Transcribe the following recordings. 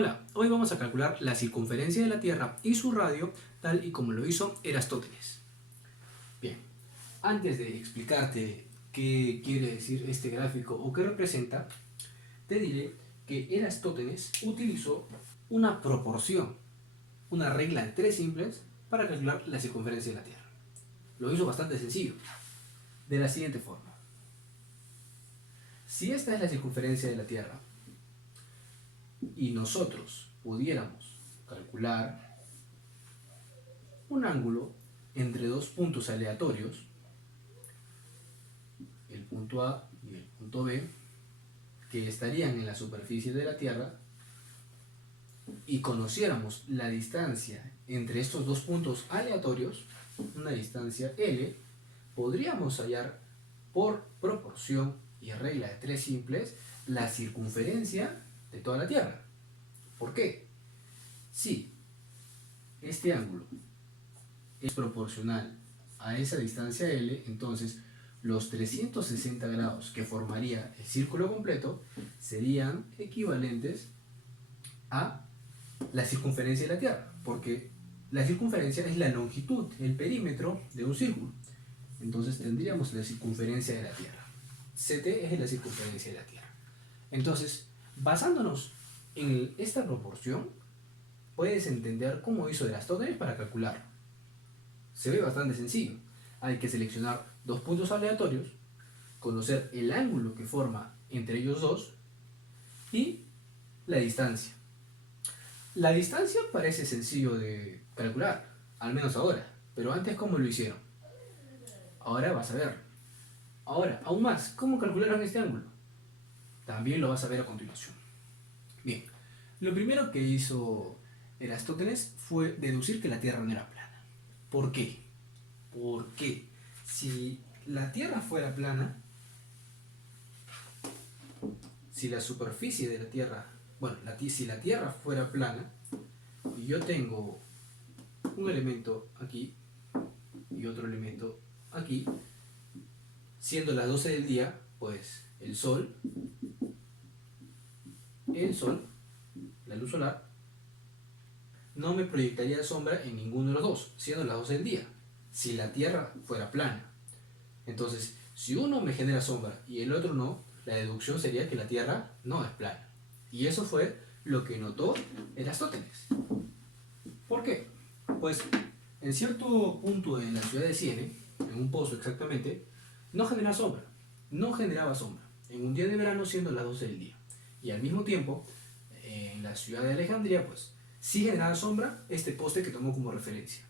Hola, hoy vamos a calcular la circunferencia de la Tierra y su radio tal y como lo hizo Erastótenes. Bien, antes de explicarte qué quiere decir este gráfico o qué representa, te diré que Erastótenes utilizó una proporción, una regla de tres simples para calcular la circunferencia de la Tierra. Lo hizo bastante sencillo, de la siguiente forma. Si esta es la circunferencia de la Tierra y nosotros pudiéramos calcular un ángulo entre dos puntos aleatorios, el punto A y el punto B, que estarían en la superficie de la Tierra, y conociéramos la distancia entre estos dos puntos aleatorios, una distancia L, podríamos hallar por proporción y regla de tres simples la circunferencia de toda la Tierra. ¿Por qué? Si este ángulo es proporcional a esa distancia L, entonces los 360 grados que formaría el círculo completo serían equivalentes a la circunferencia de la Tierra, porque la circunferencia es la longitud, el perímetro de un círculo. Entonces tendríamos la circunferencia de la Tierra. CT es la circunferencia de la Tierra. Entonces, basándonos en esta proporción, puedes entender cómo hizo Erastótenes para calcularlo. Se ve bastante sencillo. Hay que seleccionar dos puntos aleatorios, conocer el ángulo que forma entre ellos dos y la distancia. La distancia parece sencillo de calcular, al menos ahora, pero antes ¿cómo lo hicieron? Ahora vas a ver. Ahora, aún más, ¿cómo calcularon este ángulo? También lo vas a ver a continuación. Bien, lo primero que hizo Erastótenes fue deducir que la Tierra no era plana. ¿Por qué? Porque si la Tierra fuera plana, si la superficie de la Tierra, si la Tierra fuera plana, y yo tengo un elemento aquí y otro elemento aquí, siendo las 12 del día, pues el Sol, la luz solar, no me proyectaría sombra en ninguno de los dos, siendo las 12 del día, si la Tierra fuera plana. Entonces, si uno me genera sombra y el otro no, la deducción sería que la Tierra no es plana. Y eso fue lo que notó Erastótenes. ¿Por qué? Pues en cierto punto en la ciudad de Siene, en un pozo exactamente, no generaba sombra, en un día de verano siendo las 12 del día. Y al mismo tiempo, en la ciudad de Alejandría, pues sí generaba sombra este poste que tomó como referencia.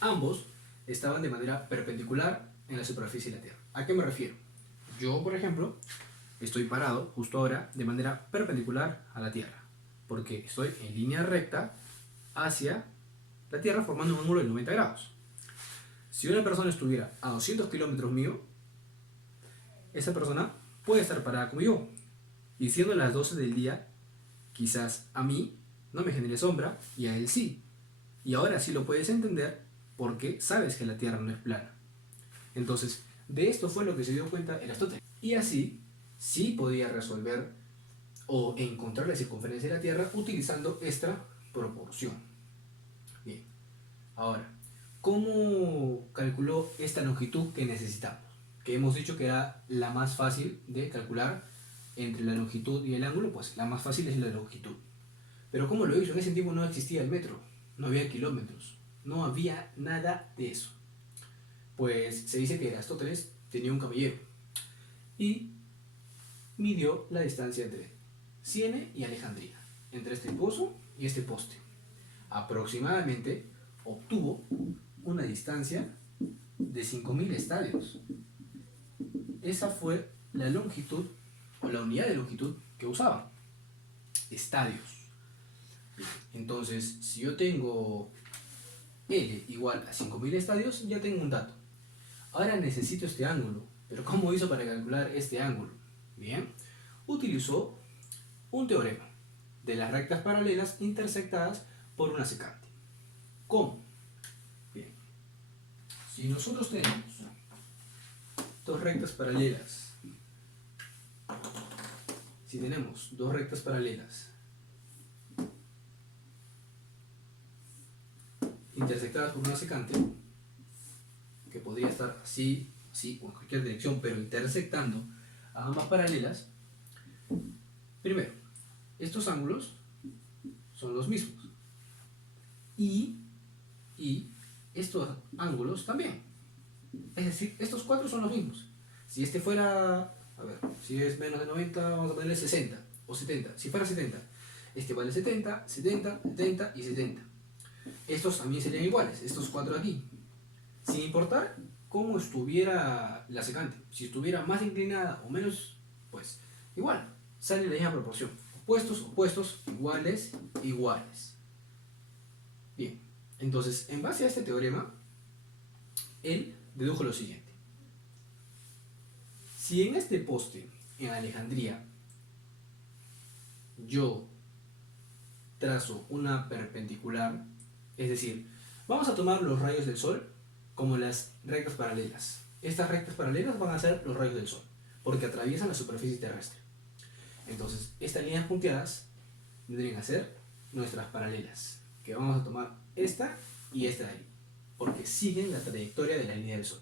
Ambos estaban de manera perpendicular en la superficie de la Tierra. ¿A qué me refiero? Yo, por ejemplo, estoy parado justo ahora de manera perpendicular a la Tierra, porque estoy en línea recta hacia la Tierra formando un ángulo de 90 grados. Si una persona estuviera a 200 kilómetros mío, esa persona puede estar parada como yo, y siendo las 12 del día, quizás a mí no me genere sombra y a él sí. Y ahora sí lo puedes entender porque sabes que la Tierra no es plana. Entonces, de esto fue lo que se dio cuenta Aristóteles. Y así sí podía resolver o encontrar la circunferencia de la Tierra utilizando esta proporción. Bien, ahora, ¿cómo calculó esta longitud que necesitamos? Que hemos dicho que era la más fácil de calcular entre la longitud y el ángulo, pues la más fácil es la longitud. Pero ¿cómo lo hizo? En ese tiempo no existía el metro, no había kilómetros, no había nada de eso. Pues se dice que Erastótenes tenía un camellero y midió la distancia entre Siene y Alejandría, entre este pozo y este poste. Aproximadamente obtuvo una distancia de 5000 estadios. Esa fue la longitud o la unidad de longitud que usaban. Estadios. Entonces, si yo tengo L igual a 5000 estadios, ya tengo un dato. Ahora necesito este ángulo. ¿Pero cómo hizo para calcular este ángulo? Bien, utilizó un teorema de las rectas paralelas intersectadas por una secante. ¿Cómo? Bien, si nosotros tenemos dos rectas paralelas, intersectadas por una secante, que podría estar así, así o en cualquier dirección, pero intersectando a ambas paralelas, primero, estos ángulos son los mismos y estos ángulos también. Es decir, estos cuatro son los mismos. Si este fuera, a ver, si es menos de 90, vamos a ponerle 60 o 70. Si fuera 70, este vale 70, 70, 70 y 70. Estos también serían iguales, estos cuatro de aquí. Sin importar cómo estuviera la secante. Si estuviera más inclinada o menos, pues igual, sale la misma proporción. Opuestos, opuestos, iguales, iguales. Bien, entonces, en base a este teorema, él dedujo lo siguiente. Si en este poste, en Alejandría, yo trazo una perpendicular, es decir, vamos a tomar los rayos del sol como las rectas paralelas. Estas rectas paralelas van a ser los rayos del sol, porque atraviesan la superficie terrestre. Entonces, estas líneas punteadas vendrían a ser nuestras paralelas, que vamos a tomar esta y esta de ahí, porque siguen la trayectoria de la línea del sol,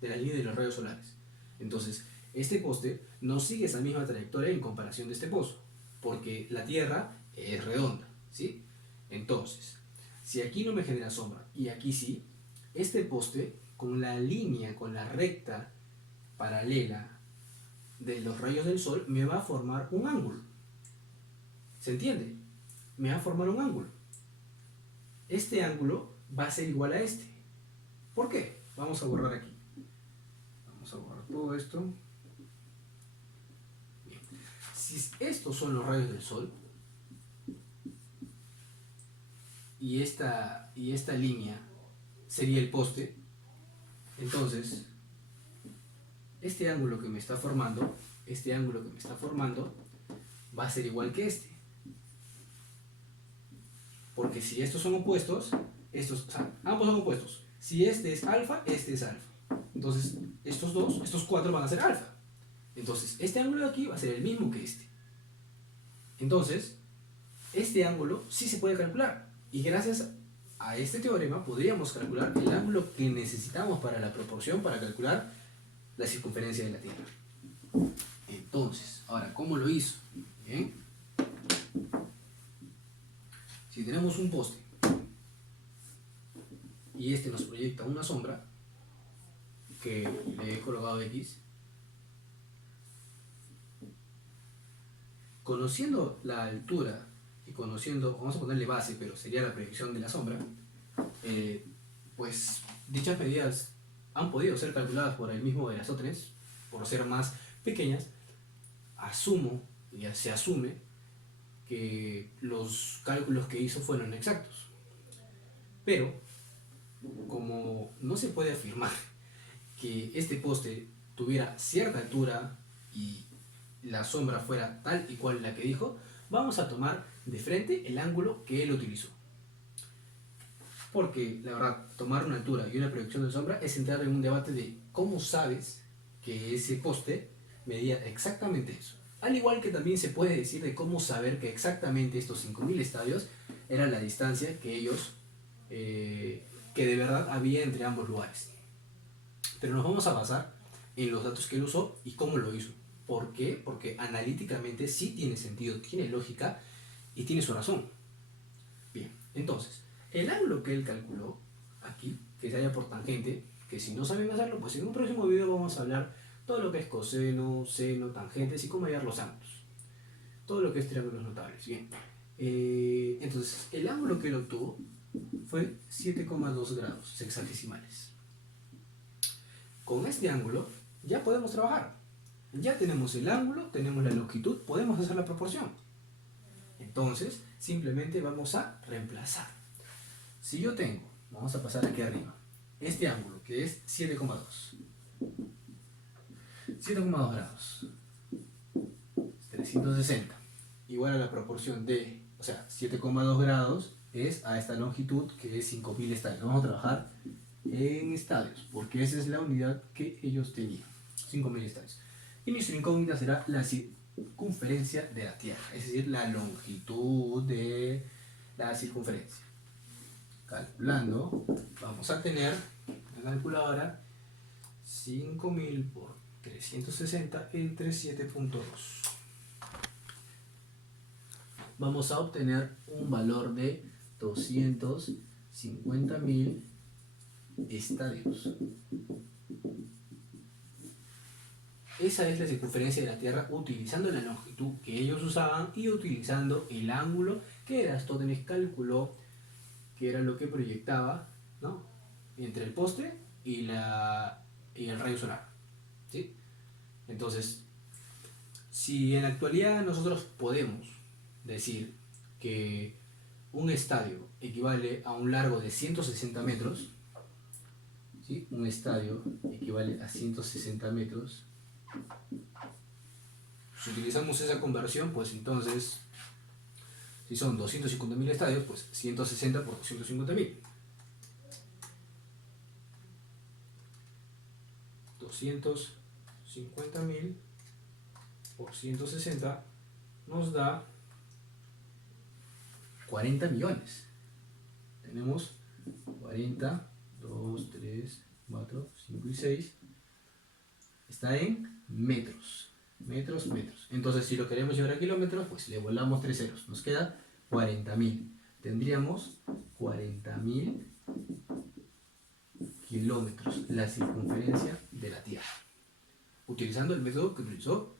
de la línea de los rayos solares. Entonces, este poste no sigue esa misma trayectoria en comparación de este pozo, porque la Tierra es redonda, ¿sí? Entonces, si aquí no me genera sombra y aquí sí, este poste con la línea, con la recta paralela de los rayos del sol me va a formar un ángulo. ¿Se entiende? Me va a formar un ángulo. Este ángulo va a ser igual a este. ¿Por qué? Vamos a borrar aquí. Vamos a borrar todo esto. Bien. Si estos son los rayos del sol y esta línea sería el poste, entonces este ángulo que me está formando va a ser igual que este. Porque si estos son opuestos, o sea, ambos son opuestos. Si este es alfa, este es alfa. Entonces, estos cuatro van a ser alfa. Entonces, este ángulo de aquí va a ser el mismo que este. Entonces, este ángulo sí se puede calcular. Y gracias a este teorema podríamos calcular el ángulo que necesitamos para la proporción para calcular la circunferencia de la Tierra. Entonces, ahora, ¿cómo lo hizo? Bien. Si tenemos un poste y este nos proyecta una sombra, que le he colocado X, conociendo la altura y conociendo, vamos a ponerle base, pero sería la proyección de la sombra, pues dichas medidas han podido ser calculadas por el mismo Eratóstenes, por ser más pequeñas. Se asume que los cálculos que hizo fueron exactos. Pero, como no se puede afirmar que este poste tuviera cierta altura y la sombra fuera tal y cual la que dijo, vamos a tomar de frente el ángulo que él utilizó. Porque, la verdad, tomar una altura y una proyección de sombra es entrar en un debate de cómo sabes que ese poste medía exactamente eso. Al igual que también se puede decir de cómo saber que exactamente estos 5000 estadios era la distancia que ellos, que de verdad había entre ambos lugares. Pero nos vamos a basar en los datos que él usó y cómo lo hizo. ¿Por qué? Porque analíticamente sí tiene sentido, tiene lógica y tiene su razón. Bien, entonces, el ángulo que él calculó aquí, que se halla por tangente, que si no saben hacerlo, pues en un próximo video vamos a hablar todo lo que es coseno, seno, tangentes y cómo hallar los ángulos. Todo lo que es triángulos notables. Bien. Entonces, el ángulo que él obtuvo fue 7,2 grados sexagesimales. Con este ángulo ya podemos trabajar. Ya tenemos el ángulo, tenemos la longitud, podemos hacer la proporción. Entonces, simplemente vamos a reemplazar. Si yo tengo, vamos a pasar aquí arriba, este ángulo que es 7,2 grados, 360, igual a la proporción de, o sea, 7,2 grados es a esta longitud que es 5000 estadios. Vamos a trabajar en estadios, porque esa es la unidad que ellos tenían, 5000 estadios. Y nuestra incógnita será la circunferencia de la Tierra, es decir, la longitud de la circunferencia. calculando, vamos a tener la calculadora 5000 por 360 entre 7.2. Vamos a obtener un valor de 250.000 estadios. Esa es la circunferencia de la Tierra utilizando la longitud que ellos usaban y utilizando el ángulo que Erastótenes calculó que era lo que proyectaba, ¿no?, entre el poste y el rayo solar, ¿sí? Entonces, si en la actualidad nosotros podemos decir que un estadio equivale a un largo de 160 metros, ¿sí? Un estadio equivale a 160 metros. Si utilizamos esa conversión, pues entonces, si son 250.000 estadios, pues 160 por 250.000. 250.000 por 160 nos da 40 millones. Tenemos 40, 2, 3, 4, 5 y 6. Está en metros. Metros. Entonces, si lo queremos llevar a kilómetros, pues le volamos 3 ceros. Nos queda 40.000. Tendríamos 40.000 kilómetros, la circunferencia de la Tierra, utilizando el método que utilizó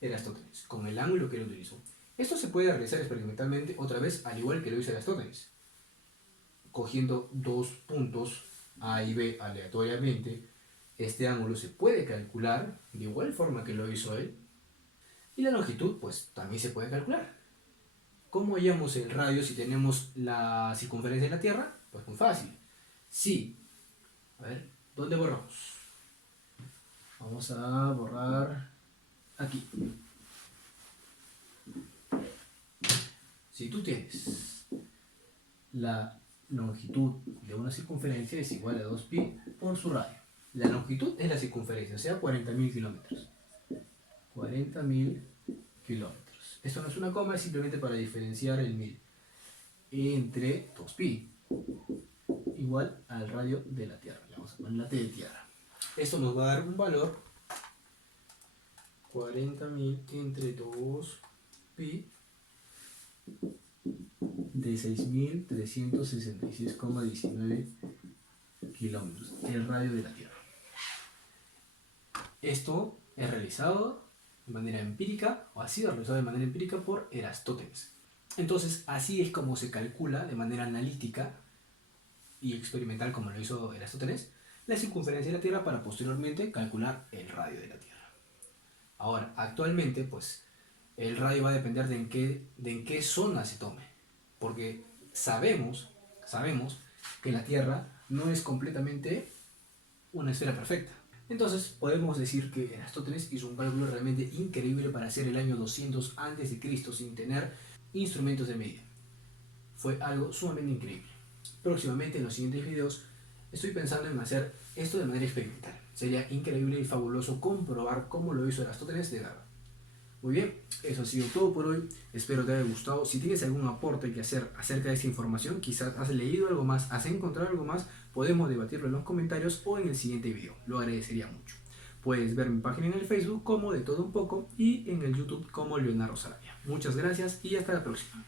Erastótenes, con el ángulo que él utilizó. Esto se puede realizar experimentalmente otra vez, al igual que lo hizo Erastótenes, cogiendo dos puntos A y B aleatoriamente. Este ángulo se puede calcular de igual forma que lo hizo él, y la longitud pues también se puede calcular. ¿Cómo hallamos el radio si tenemos la circunferencia de la Tierra? Pues muy fácil. Sí. A ver, ¿dónde borramos? Vamos a borrar aquí. Si tú tienes la longitud de una circunferencia es igual a 2pi por su radio. La longitud es la circunferencia, o sea, 40.000 kilómetros. 40.000 kilómetros. Esto no es una coma, es simplemente para diferenciar el 1000 entre 2pi igual al radio de la Tierra. Le vamos a poner la T de Tierra. Esto nos va a dar un valor 40.000 entre 2pi de 6.366,19 kilómetros, el radio de la Tierra. Esto es realizado de manera empírica, o ha sido realizado de manera empírica por Erastótenes. Entonces, así es como se calcula de manera analítica y experimental, como lo hizo Erastótenes, la circunferencia de la Tierra para posteriormente calcular el radio de la Tierra. Ahora, actualmente, pues, el radio va a depender de en qué zona se tome, porque sabemos que la Tierra no es completamente una esfera perfecta. Entonces podemos decir que Erastótenes hizo un cálculo realmente increíble para hacer el año 200 a.C. sin tener instrumentos de medida. Fue algo sumamente increíble. Próximamente en los siguientes videos estoy pensando en hacer esto de manera experimental. Sería increíble y fabuloso comprobar cómo lo hizo Erastótenes de verdad. Muy bien, eso ha sido todo por hoy. Espero te haya gustado. Si tienes algún aporte que hacer acerca de esta información, quizás has leído algo más, has encontrado algo más, podemos debatirlo en los comentarios o en el siguiente video. Lo agradecería mucho. Puedes ver mi página en el Facebook como De Todo Un Poco y en el YouTube como Leonardo Sarabia. Muchas gracias y hasta la próxima.